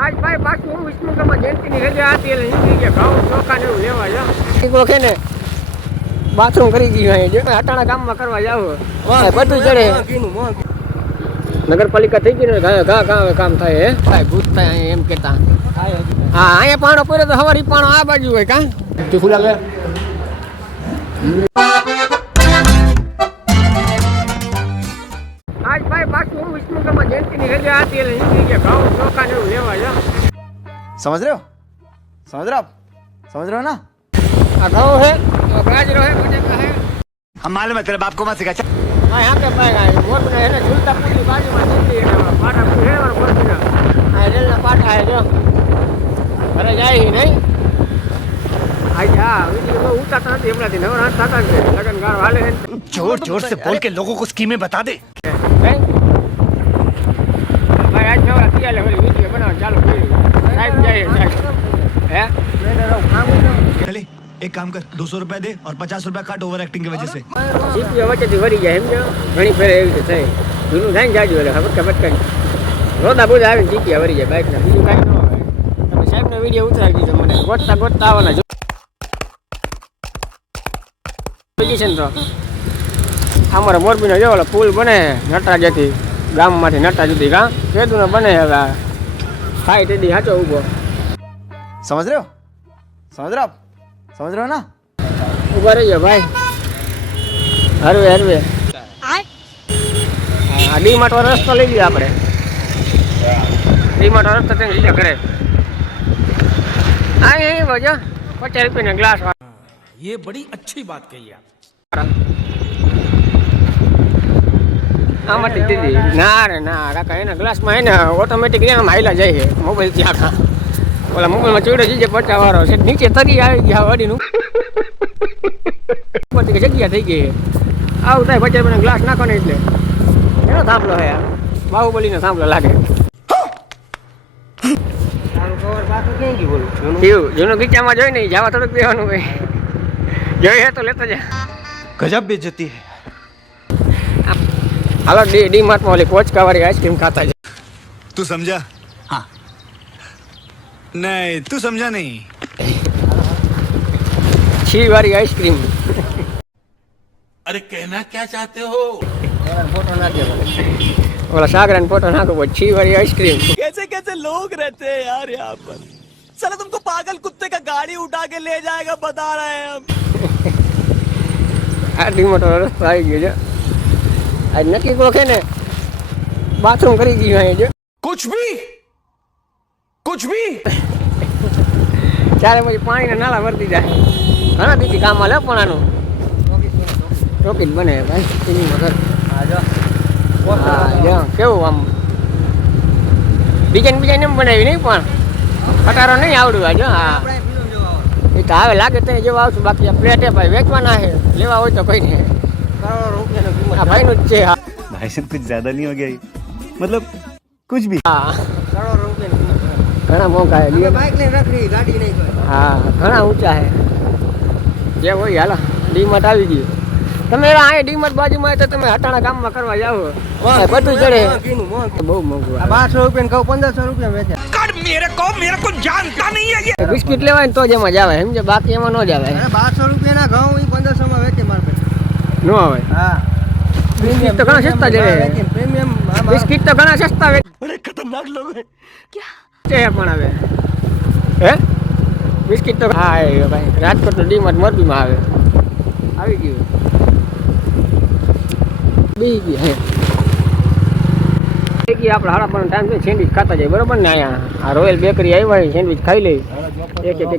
આજ ભાઈ પાછું હું વિષ્ણુકરમાં જયંતિની રજા હતી એટલે નીકળી ગયા ઘઉં ચોખા ને એવું લેવા દીકરો કે ને બાથરૂમ કરી ગયું અહીંયા. જો અટાણા ગામમાં કરવા જાવ બધું ચડે. નગરપાલિકા થઈ ગઈ ને ઘા ઘા ઘા કામ થાય હે? ભાઈ ભૂત થાય અહીંયા એમ કેતા હા અહીંયા પાણો પડ્યો તો હવારી પાણો આ બાજુ હોય કા? તીખું લાગે? समझ रहे हो? समझ रहे हो आप? समझ रहे हो ना? अगाओ है तो अपराज है मुझे का है। हम मालूम है तेरे बाप को मत सिखा चल। हाँ यहाँ पे पाएगा वो नहीं है ना झूलता पूरी बाजू में चलती है ना पाठ आपको है और बोल ना आइडल ना पाठ है जो। अरे जाए ही नहीं। आया वो में उठा था हमरा दिन और हाथ था लगन गार वाले हैं। ज़ोर ज़ोर से बोल के लोगों को स्कीमें बता दे। એક કામ કર દોસો રૂપિયા દે ઓર પચાસ રૂપિયા કાટ ઓવર એક્ટિંગ કે વજહ સે. જીપીઓ વચ્ચેથી વરી જાય એમ જો ઘણી ફેર એવી રીતે થાય જૂનું થાય જાજુ એટલે ખબર ખબર કઈ રોદા બોદા આવીને જીપીઓ વરી જાય બાઇકના બીજું કાંઈ ન હોય. તમે સાહેબનો વીડિયો ઉતારી દીધો મને. ગોટતા ગોટતા આવવાના જો પોઝિશન તો. અમારા મોરબીનો જેવો પુલ બને નટા જતી ગામમાંથી નટા જતી ગામ કેદુનો બને હવે ફાઈટ એડી સાચો ઊભો સમજ રહ્યો? સમજ રહ્યો? रहे हो आप समझ रहे हो ना ઊભા રહીજો ભાઈ હરવે હરવે હા ડી માર્ટ વાળો રસ્તો લઈ લઈએ આપણે ડી માર્ટ વાળો રસ્તો તેને લીધે ઘરે હા એ બજો પચાસ રૂપિયાનો ગ્લાસ ये बड़ी अच्छी बात कही आप આમાંથી દીધી ના રે ના કાકા એના ગ્લાસમાં એને ઓટોમેટિક આમ હાઈલા જાય છે મોબાઈલ ત્યાં ખા ઓલા મોબાઈલમાં ચોડ્યો છે જે પટાવાળો છે નીચે તરી આવી ગયા વાડીનું. ઉપરથી જગ્યા થઈ ગઈ આવું થાય બચાર મને ગ્લાસ નાખો ને એટલે. એનો થાંભલો હે બાહુબલીનો થાંભલો લાગે. જૂનો? ગીચામાં જોઈ ને જવા થોડુંક દેવાનું હોય. જોઈએ તો લેતો જા. ગજબ બે જતી હે. હાલો ડી માર્ટમાં કોચકાવાળી આઈસ્ક્રીમ ખાતા છે તું સમજા. हाँ नहीं तू समझा नहीं છી વાળી આઈસ્ક્રીમ अरे कहना क्या चाहते हो ફોટો નાખ્યો ઓલા સાગરાને ફોટો નાખો પછી છી વાળી આઈસ્ક્રીમ कैसे कैसे लोग रहते हैं यार यहाँ पर साला तुमको पागल कुत्ते का गाड़ी उठा के ले जाएगा बता रहे हैं हम આ ડી મોટો રસ્તો આવી ગયો છે આજ નક્કી કહો કે ને બાથરૂમ કરી ગયું અહીં જો कुछ भी कुछ भी ત્યારે પછી પાણીના નાલા ભરતી જાય ઘણા દીધી કામમાં લે પણ આનું રોકેટ બને ભાઈ એની વગર હા જો કેવું આમ ડિઝાઇન બિઝાઇન એમ બનાવી નહીં પણ ખટારો નહીં આવડું આ જો હા એ તો હવે લાગે તને જેવા આવશું બાકી આ પ્લેટ એ ભાઈ વેચવાના છે લેવા હોય તો કઈ નહીં આ ભાઈનું જ છે હા भाई साहब कुछ ज्यादा नहीं हो गया ये? ઘણા મોંઘા હે બાઇક લઈને રખડી ગાડી નહીં હા ઘણા ઊંચા હે જે હોય હાલો. ડીમાર્ટ આવી ગયું. તમે આ ડીમાર્ટ બાજુમાં તો તમે હટાણા ગામમાં કરવા જાવ બધું ચડે. બહુ મોંઘું બારસો રૂપિયા કહું પંદરસો રૂપિયા વેચે. મેરે બિસ્કિટ લેવાય તો જ એમાં જાવે જે બાકી એમાં ન જાવે બારસો રૂપિયાના ઘઉં પંદરસો માં વેચે માર્કેટ નો આવે. હા. તો ઘણા સસ્તા જેવે પ્રીમિયમ બિસ્કિટ તો ઘણા સસ્તા વેચે ખતરનાક લોકો ક્યાં છે પણ હવે. હે? બિસ્કિટ તો હા ભાઈ. રાજકોટ તો ડીમાર્ટ મોરબીમાં આવે. આવી ગયું. બી ગઈ હે. ગઈ આપણે હાડા પણ ટાઈમ થઈ સેન્ડવિચ ખાતા જાય બરોબર ને અહીંયા આ રોયલ બેકરી આવ્યા સેન્ડવિચ ખાઈ લઈ. એક એક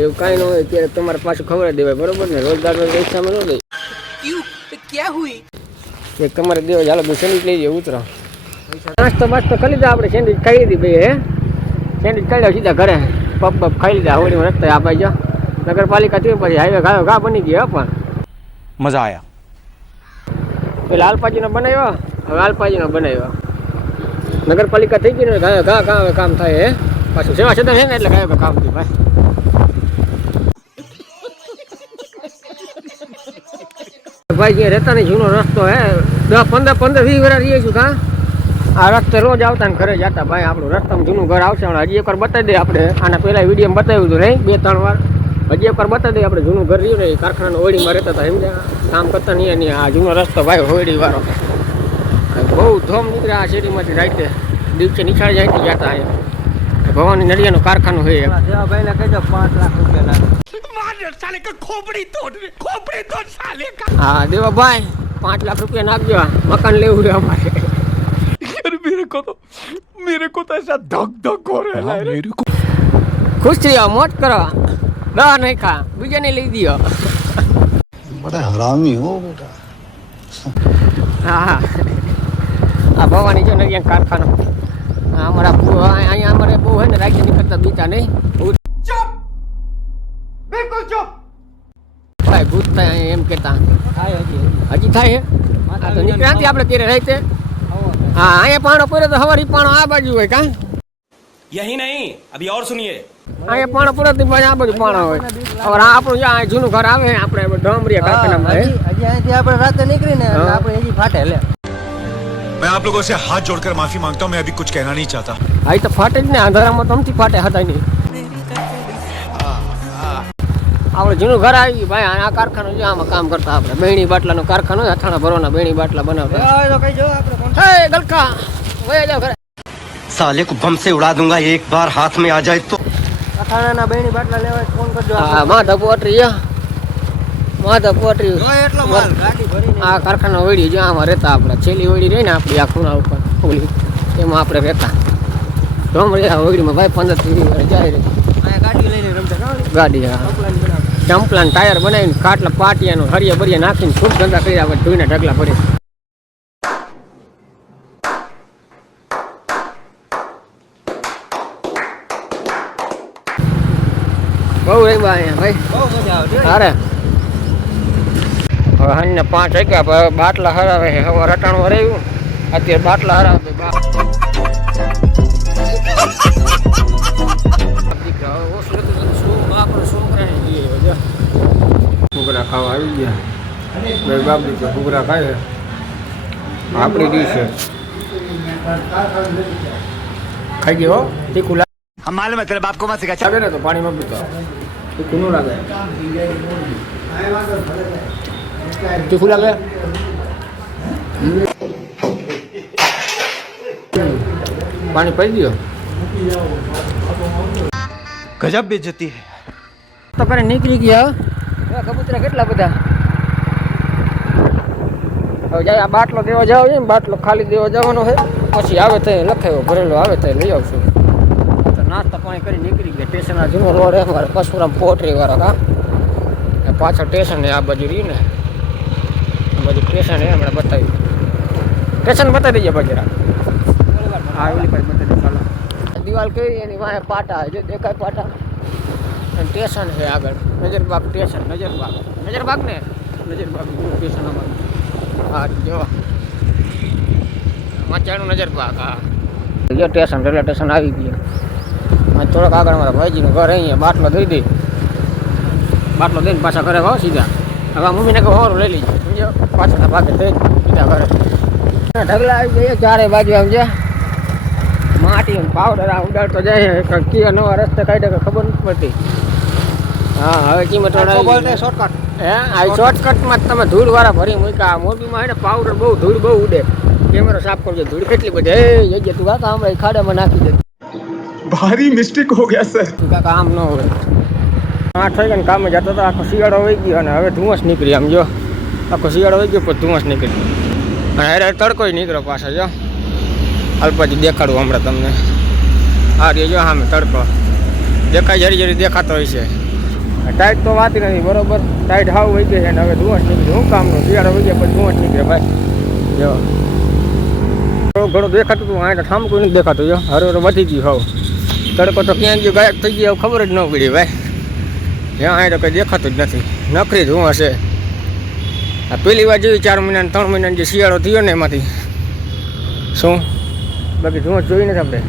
એવું કાંઈ ન હોય ત્યારે તમારે પાછું ખબર દેવાય બરોબર ને? રોજગાર પૈસામાં ન દઈ. ક્યાં હુઈ? એક તમારે દેવા ચાલો બે સેન્ડવિચ લઈ જાય ઉતરા. નાસ્તો માસ્તો કરી લીધા આપણે સેન્ડવિચ ખાઈ લીધી ભાઈ હે? સેન્ડવિચ ખાઈ લીધા સીધા ઘરે પપ પપ ખાઈ લીધા હોળી રસ્તે આપણે જો નગરપાલિકા થયું પછી હાઈવે ઘાયો ઘા બની ગયો પણ. મજા આવ્યા પેલા લાલપાજીનો બનાવ્યો? હવે આલપાજીનો બનાવ્યો. નગરપાલિકા થઈ ગઈ ને ઘાયો ઘા હવે કામ થાય હે? પાછું સેવા સદન છે ને એટલે ઘાયો ઘા કામ થયું ભાઈ. ભાઈ જે રહેતા નહીં જૂનો રસ્તો હે? દસ પંદર પંદર વીસ વર્ષ રહીએ છું કાં આ રસ્તે રોજ આવતા ને ઘરે જતા ભાઈ આપણું રસ્તામાં જૂનું ઘર આવશે હજી એકવાર બતાવી દઈએ આપણે. આના પહેલાં વીડિયો બતાવ્યું હતું નહીં? બે ત્રણ વાર. હજી એકવાર બતાવી દઈએ આપણે જૂનું ઘર રહ્યું ને કારખાના હોળીમાં રહેતા હતા એમને કામ કરતા નહીં અને આ જૂનો રસ્તો ભાઈ હોળી વાળો બહુ ધોમ નીકળ્યા આ શેરીમાંથી રાઈતે દિવસે નિશાળ જાય ગયા હતા અહીંયા ભવાની નડિયાનું કારખાનું હોય ભાઈને કહી દો પાંચ લાખ રૂપિયા ખોપડી તોડ ખોપડી તોડ સાલે હા દેવાભાઈ પાંચ લાખ રૂપિયા નાખજો મકાન લેવું છે અમારે. को तो मेरे को तो ऐसा धक धक हो रहा है मेरे को ખુશ થઈ જાઓ મોજ કરો દવા નહીં ખા બીજાને લઈ દો बड़ा हरामी हो बेटा હા હા આ ભવાની જો નરિયા કારખાનો આ અમારા બહુ- આ- અહીંયા અમારે બહુ હોય ને રાજ્ય નીકળતા બીતા નહીં બિલકુલ ચૂપ ભાઈ ભૂત થાય અહીંયા એમ કહેતા હજી થાય હે આ તો નીકળ્યા આપણે ક્યારે રહેતે હા અહીંયા પાણો પડે તો હવારી પાણો આ બાજુ હોય કા यही नहीं अभी और सुनिए અહીંયા પાણો પડે તો બાજુ આ બાજુ પાણો હોય હવે આ આપણું જ્યાં જૂનું ઘર આવે આપણે ડોમરીયા કારખાનામાં હે. હજી અહીંથી આપણે રાતે નીકળીને એટલે હા. આપણે હજી ફાટે લે मैं आप लोगों से हाथ जोड़कर माफी मांगता हूँ मैं अभी कुछ कहना नहीं चाहता આ ઈ તો ફાટે જ ને અંધારામાં તો અમથી ફાટે હતા નહીં આપણે જૂનું ઘર આવી ભાઈ આ કારખાનું છે આમાં કામ કરતા આપણે. બેણી બાટલાનું કારખાનું અથાણા ભરવાના બેણી બાટલા બનાવતા. સાલે કો બમ સે ઉડા દુંગા એક બાર હાથ મે આ જાય તો. અથાણાના બેણી બાટલા લેવા ફોન કરજો હા માં ડબ્બો અટરી યા. માં ડબ્બો અટરી એટલો માલ ગાડી ભરીને. આ કારખાના વળી જો આમાં રહેતા આપણે. છેલી વળી રહી ને આપણી આ ખૂણા ઉપર. ઓલી એમાં આપણે રહેતા. ઢોમરિયા વગડીમાં ભાઈ પંદર ત્રીસ જાય રહી ગાડી લઈને રમતા. ગાડી હા. ચંપલાન ટાયર બનાવીને કાટલા પાટિયાનું હરિયા બરિયા નાખીને ખૂબ ધંધા કર્યા આવે ધોઈને ઢગલા ભરી બહુ રહી ભાઈ. ભાઈ. અરે હવે હાંજને પાંચ વાગ્યા બાટલા હરાવે છે. હવે રટાણું હરાવ્યું. અત્યારે બાટલા હરાવે ખાવા આવી ગયા બે બાબરી કે ઘૂઘરા ખાય છે આપણી ડીશ છે ખાઈ ગયો તીખું લાગે માલુમ હે તેરે બાપ કો મત સિખા ચાલે ને તો પાણી માં પીતા તીખું નું લાગે તીખું લાગે પાણી પી ગયો ગજબ બેજતી है તો કરે નીકળી ગયા કબૂતરા કેટલા બધા? હવે જાય આ બાટલો દેવા જાવ છે ને બાટલો ખાલી દેવા જવાનો છે. પછી આવે તો લખાયો ભરેલો આવે તો લઈ આવશું. તો નાસ્તા પાણી કરી નીકળી ગયા. સ્ટેશન આ જૂનો રોડ છે અમારે પશુરામ પોટરી વાળા કા ને પાછળ સ્ટેશન આ બાજુ રહ્યું ને. આ બાજુ સ્ટેશન એ હમણાં બતાવ્યું. સ્ટેશન બતાવી દઈએ બજરા હા ઓલી પાસે બતાવી ચાલો. દિવાલ કઈ એની વાંહે પાટા જો દેખાય પાટા. સ્ટેશન છે આગળ. નજરબાગ સ્ટેશન નજરબાગ નજરબાગ ને? નજરબાગ સ્ટેશન અમારું. હા જો. વાંચાણું નજરબાગ હા. જો સ્ટેશન રેલવે સ્ટેશન આવી ગયું. થોડોક આગળ મારા ભાઈજીનું ઘર અહીંયા બાટલો દઈ દઈ બાટલો દઈને પાછા ઘરે વાવ સીધા. હવે મમ્મીને કહું હોરું લઈ લીધું સમજો? પાછળના ભાગે દઈ સીધા ઘરે. ઢગલા આવી ગયા ચારે બાજુ આમ છે માટી પાવડર આ ઉડાડતો જાય કયા નવા રસ્તે કાઢે કે ખબર નથી પડતી. હા હવે કિંમત વડાવી શોર્ટકટ હે? આ શોર્ટકટમાં તમે ધૂળ વાળા ભરી મૂક્યા. મોરબીમાં હે ને પાવડર બહુ ધૂળ બહુ ઉડે. કેમેરો સાફ કરજો. ધૂળ કેટલી બધી. એ જગ્યા તું કાકા હમણાં ખાડામાં નાખી દે. ભારી મિસ્ટેક હો ગયા સર તું કાકા આમ ન હોય. આઠ થઈ ગયા કામે જતો તો આખો શિયાળો વહી ગયો અને હવે ધુમ્મસ નીકળી આમ જો. આખો શિયાળો વહી ગયો પણ ધુમ્મસ નીકળી. અને હેરે તડકોય નીકળ્યો પાછો જો. અલ્પાજી દેખાડું હમણાં તમને. આ રહ્યો જો સામે તડકો. દેખાય જરી જરી દેખાતો હોય છે. ટાઈટ તો વાતી નથી, બરોબર? ટાઈટ હાવ વહી ગઈ છે અને હવે ધુમ્મસ નીકળી શું કામનું શિયાળો વહી ગયા, પછી ધુમ્મસ નીકળે ભાઈ. જો. થોડું ઘણું દેખાતું હતું આ ઠામ કોઈ નથી દેખાતું, જો. હરે હરે વધી ગયું હાવ. તડકો તો ક્યાં ગયો, ગાયબ થઈ ગયો ખબર જ ન પડી, ભાઈ. ત્યાં અહીં તો કંઈ દેખાતું જ નથી. નકરી જ હું હશે આ પેલી વાર જેવી ચાર મહિના ત્રણ મહિના જે શિયાળો થયો ને એમાંથી. શું? બાકી ધુમ્મસ જોઈ નથી આપણે.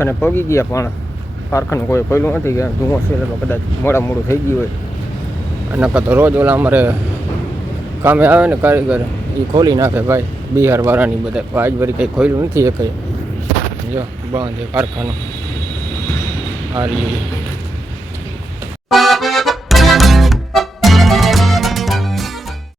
અને પગી ગયા પણ. કારખાનું કોઈ ખોલ્યું નથી કે ધુઓ છે એટલે કદાચ મોડા મોડું થઈ ગયું હોય. નકર તો રોજ ઓલા અમારે કામે આવે ને કારીગર એ ખોલી નાખે ભાઈ, બિહાર વાળાની બધા. આજ વળી કંઈ ખોલ્યું નથી એ કંઈ. જો, બંધ કારખાનું. આ